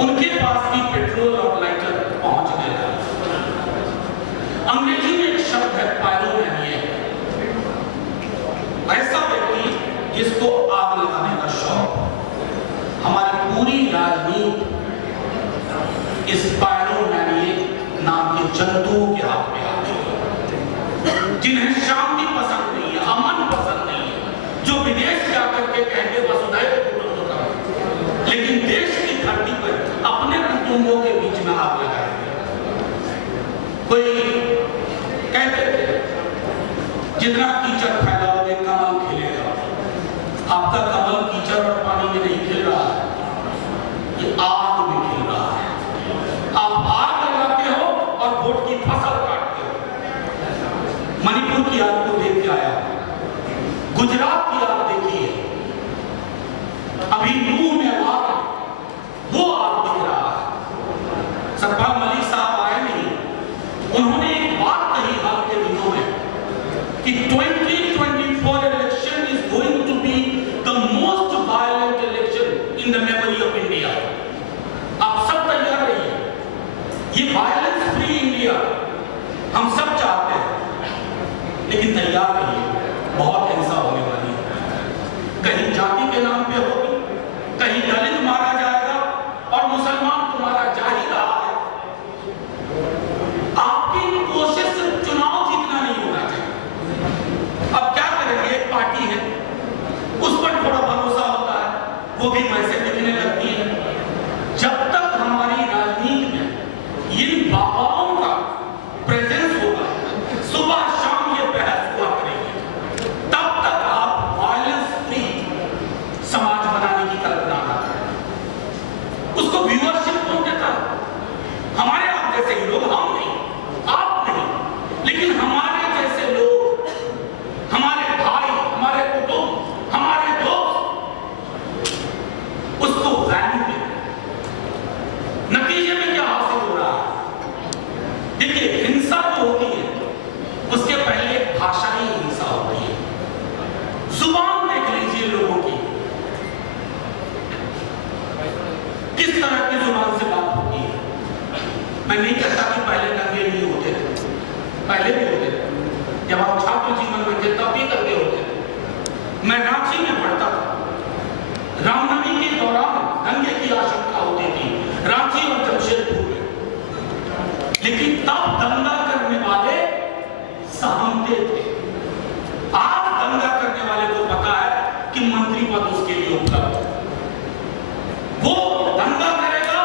उनके पास भी पेट्रोल और लाइटर पहुंच गया। अंग्रेजी में एक शब्द है पायरोमैनिया, ऐसा व्यक्ति जिसको आग लगाने का शौक। हमारी पूरी राजनीति इस पायरोमैनिया नाम के जंतुओं के हाथ में आ गई, जिन्हें शांति पसंद नहीं है, अमन पसंद नहीं है, जो विदेश जाकर के कहेंगे वसुधैव कुटुंबकम, लेकिन देश की धरती पर अपने कुटुंबों के बीच में आग लगाएंगे। कोई कहते थे जितना कीचड़ फैलाओगे कमल खिलेगा। आपका कमल कीचड़ और पानी में नहीं खिल रहा है, ये आग में खिल रहा है। आप आग लगाते हो और वोट की फसल काटते हो। मणिपुर की आग को देख के आया, गुजरात की आग देखी है, अभी नूह में आग, वो आग दिख रहा है। सतपाल मलिक साहब आए नहीं, उन्होंने एक बात कही हाल के दिनों में कि 2024 election is going to be the most violent election in the memory of India. आप सब तैयार रहिए, ये वायलेंस फ्री इंडिया हम सब चाहते हैं, लेकिन तैयार रहिए, बहुत हिंसा होने वाली है। कहीं जाति के नाम पे होगी, कहीं दलित मारा जाएगा और मुसलमान तो मारा जा ही रहा है। आपकी कोशिश सिर्फ चुनाव जीतना नहीं होना चाहिए। अब क्या करेंगे, एक पार्टी है उस पर थोड़ा भरोसा होता है, वो भी पैसे दिखने लगती है। जब तक हमारी राजनीति में इन बाबाओं का प्रेजेंस होगा, सुबह शाम ये बहस हुआ करेगी, तब तक आप वायलेंस फ्री समाज बनाने की कल्पना करते हैं। उसको व्यूअरशिप कौन देता है? हमारे आप जैसे ही लोग, हम नहीं, आप नहीं, लेकिन हमारे जैसे लोग, हमारे भाई, हमारे कुटुंब, हमारे दोस्त उसको वैल्यू देते हैं। नतीजे में क्या हासिल हो रहा है? देखिए, हिंसा जो होती है उसके पहले भाषाई हिंसा होती है। जुबान देख लीजिए लोगों की, किस तरह की जुबान से बात होती है। मैं नहीं कहता कि पहले दंगे नहीं होते थे, पहले भी होते थे। जब आप छात्र जीवन में थे तब भी दंगे होते थे। मैं रांची में पढ़ता था, रामनवमी के दौरान दंगे की आशंका होती थी रांची और जमशेदपुर में, लेकिन तब दंगा करने वाले सहमते थे। आज दंगा करने वाले को पता है कि मंत्री पद उसके लिए उपलब्ध है, वो दंगा करेगा,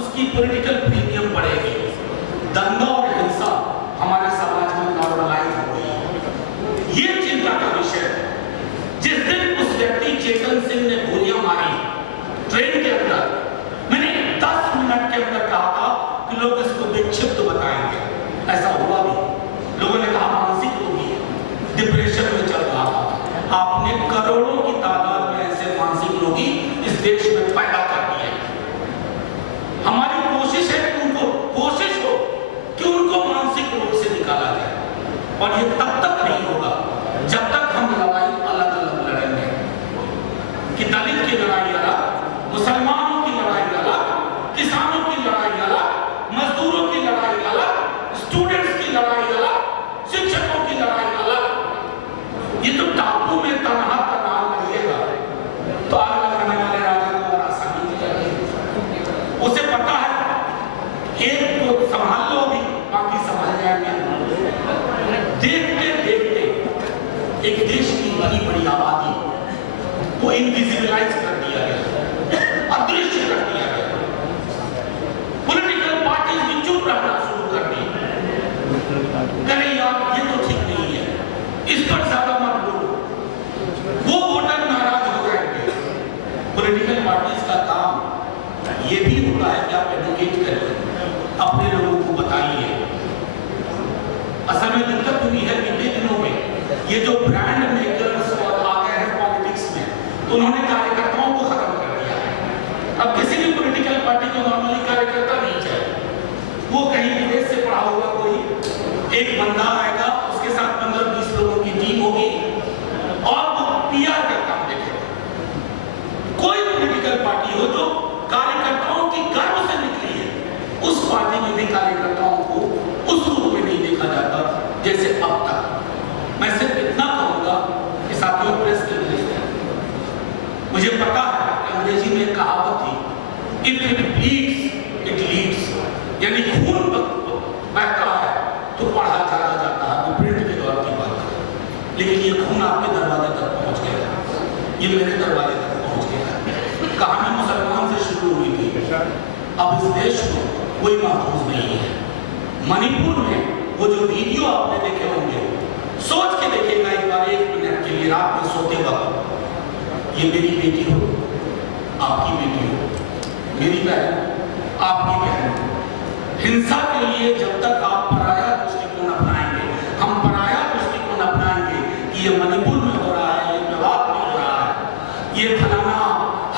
उसकी पॉलिटिकल प्रीमियम बढ़ेगी। दंगा और हिंसा हमारे समाज में नॉर्मलाइज हो गई है, ये चिंता का विषय है। जिस दिन उस व्यक्ति चेतन सिंह ने गोलियां मारी ट्रेन के अंदर, मैंने 10 मिनट के अंदर कहा था कि लोग इसको विक्षिप्त बताएंगे। ऐसा हुआ भी, लोगों ने कहा मानसिक रोगी है, डिप्रेशन में चल रहा था। आपने करोड़ों की तादाद में ऐसे मानसिक रोगी इस देश में पैदा कर दिए। हमारी कोशिश है कि उनको मानसिक रोग से निकाला जाए, और ये तब तक नहीं होगा जब तक हम लड़ाई अलग अलग लड़ेंगे कि दलित की लड़ाई अलग, मुसलमानों की लड़ाई अलग, किसानों की लड़ाई अलग, मजदूरों की लड़ाई अलग, स्टूडेंट्स की लड़ाई अलग, शिक्षकों की लड़ाई अलग। ये तो टापू में तनहा तनहा लगेगा तो आग लगाने वाले राजा को और आसानी हो जाएगी। उसे पता है एक को संभाल लो, भी बाकी संभाल जाएंगे। देखते देखते एक देश की बड़ी बड़ी आबादी को इनविजिबलाइज कर दिया गया, अदृश्य कर दिया गया। पॉलिटिकल पार्टीज भी चुप रहना शुरू कर दी, करें यार ये तो ठीक नहीं है, इस पर ज्यादा मत बोलो, वो वोटर नाराज हो जाएंगे। पॉलिटिकल पार्टीज का काम ये भी होता है कि आप एडवोकेट करें, अपने लोगों को बताइए। असल में दिक्कत हुई है बीते दिनों में, ये जो ब्रांड मेकर्स और आ गए हैं पॉलिटिक्स में, तो उन्होंने कार्यकर्ताओं को खत्म कर दिया है। अब किसी भी पॉलिटिकल पार्टी को नॉर्मली कार्यकर्ता नहीं चाहिए। वो कहीं विदेश से पढ़ा हुआ कोई एक बंदा आएगा, उसके साथ 15-20 लोगों की टीम होगी और वो पीआर का काम देखेगा। कोई पॉलिटिकल पार्टी हो जो कार्यकर्ताओं की गर्व से निकली है, उस पार्टी में भी कार्यकर्ताओं को उस रूप में नहीं देखा जाता जैसे अब तक। मैं सिर्फ इतना कहूंगा कि साथियों, प्रेस के मुझे पता है कि अंग्रेजी में एक कहावत थी, if it bleeds it leads, यानी खून बहता है तो पढ़ा चला जाता है, वो प्रिंट के दौर की बात है। लेकिन ये खून आपके दरवाजे तक पहुंच गया, ये मेरे दरवाजे तक पहुंच गया। कहानी मुसलमान से शुरू हुई थी, अब इस देश को कोई महफूज नहीं है। मणिपुर में वो जो वीडियो आपने देखे होंगे, सोच के देखिएगा एक बार, 1 मिनट के लिए रात में सोते वक्त, ये मेरी बेटी हो, आपकी बेटी हो, मेरी बहन, आपकी बहन। हिंसा के लिए जब तक आप पराया दृष्टिकोण अपनाएंगे, हम पराया दृष्टिकोण अपनाएंगे कि ये मणिपुर में हो रहा है, ये मेवात में हो रहा है, ये फलाना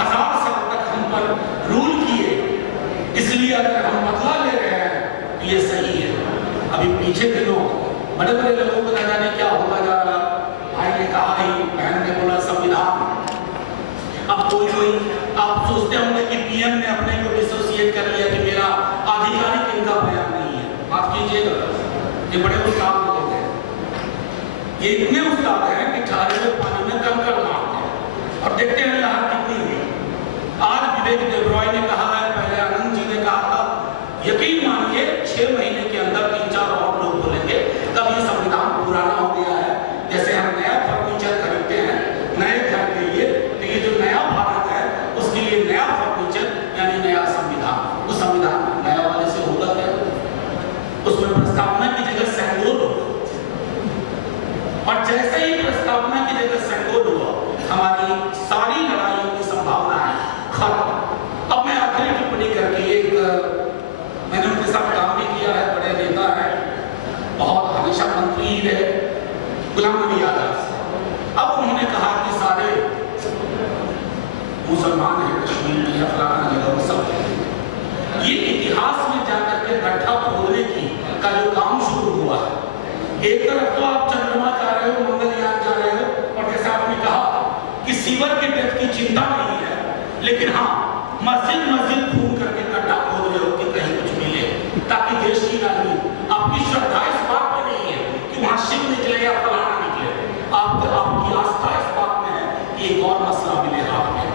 1000 साल तक हम पर रूल किए, इसलिए अगर हम बदला ले रहे हैं तो ये सही है। अभी पीछे दिनों बड़े बड़े लोगों को न जाने क्या होता जा रहा, भाई ने कहा ही, बहन ने बोला संविधान। अब कोई आप सोचते होंगे कि पीएम ने अपने को डिसोसिएट कर लिया कि मेरा आधिकारिक इनका बयान नहीं है। माफ कीजिएगा, ये बड़े उस्ताद लोग हैं, ये इतने उस्ताद हैं कि ठहरे हुए पानी में कंकड़ मारते हैं और देखते हैं लहर कितनी हुई। आज विवेक देबरॉय ने कहा है, पहले आनंद जी ने कहा था, यकीन मानिए 6 महीने के अंदर 3-4 और लोग बोलेंगे तब ये संविधान पुराना हो गया है। जैसे हम नया फर्नीचर खरीदते हैं नए घर के लिए, तो ये जो नया भारत है उसके लिए नया फर्नीचर यानी नया संविधान। उस संविधान नया वाले से होगा क्या? उसमें प्रस्तावना की जगह संगोल होगा, और जैसे ही प्रस्तावना की जगह संगोल हुआ, हमारी सारी लड़ाइयों की संभावना है खत्म। अब मैं आखिरी टिप्पणी करके, एक मैंने उनके साथ काम भी किया है, बड़े नेता है, बहुत हमेशा मंत्री ही रहे, गुलाम नबी आजाद साहब। अब उन्होंने कहा कि सारे मुसलमान हैं कश्मीर में या फलाना जगह में, सब ये इतिहास में जाकर के गड्ढा खोदने की का जो काम शुरू हुआ है। एक तरफ तो आप चंद्रमा जा रहे हो, मंगलयान जा रहे हो, और जैसा आपने कहा कि सीवर के डेथ की चिंता नहीं है, लेकिन हाँ मस्जिद मस्जिद घूम करके गड्ढा खोद रहे हो कि कहीं कुछ मिले, ताकि देश की राजनीति, आपकी श्रद्धा इस बात में नहीं है कि वहां शिव निकले या फलाना निकले, आपकी आस्था इस बात में है कि एक और मसला मिले हाथ में,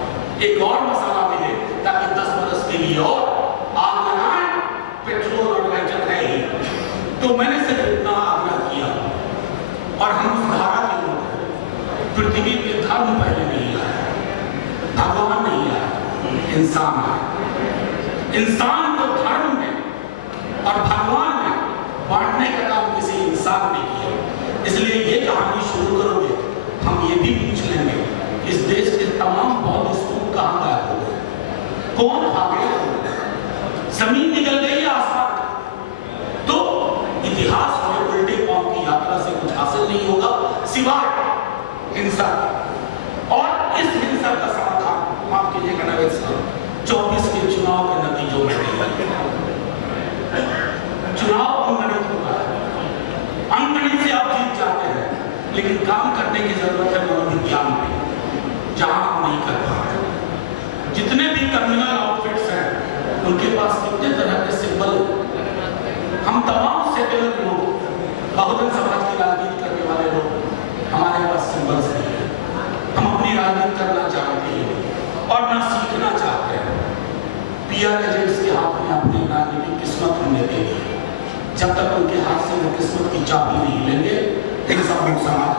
एक और मसाला मिले, ताकि 10 बरस के लिए और आग लगाएं, पेट्रोल और लाइटर है ही। तो मैंने सिर्फ इतना आग्रह किया, और हम उस धारा के लोग हैं, पृथ्वी पे धर्म पहले नहीं आया, भगवान नहीं आया, इंसान है। इंसान को धर्म में और भगवान में बांटने का काम किसी इंसान ने किया। इसलिए ये कहानी शुरू करोगे, हम ये भी पूछ लेंगे, इस देश के तमाम बौद्ध स्तूप कहाँ गायब हो गए, कौन खा गया, जमीन निकल गई आसमान। तो इतिहास में उल्टे पांव की यात्रा से कुछ हासिल नहीं होगा सिवाय हिंसा। और इस हिंसा का समाधान, माफ कीजिएगा नवेद साहब, 24 के चुनाव के नतीजों में चुनाव अंगणित होता है, अंगणित से आप जीत जाते हैं, लेकिन काम करने की जरूरत है मनोविज्ञान में, जहां हम नहीं कर पा रहे। जितने भी कम्युनल आउटफिट्स हैं, उनके पास कितने तरह के सिंबल, हम तमाम सेक्युलर लोग, बहुजन समाज की राजनीति करने वाले लोग, हमारे पास सिंबल्स नहीं है। हम अपनी राजनीति करना चाहते हैं और ना सीखना चाहते हैं। पीआर एजेंट्स के हाथ में अपनी राजनीतिक किस्मत हमने दे दी। जब तक उनके हाथ से वो किस्मत की चाबी नहीं लेंगे, हिंसा मुक्त समाज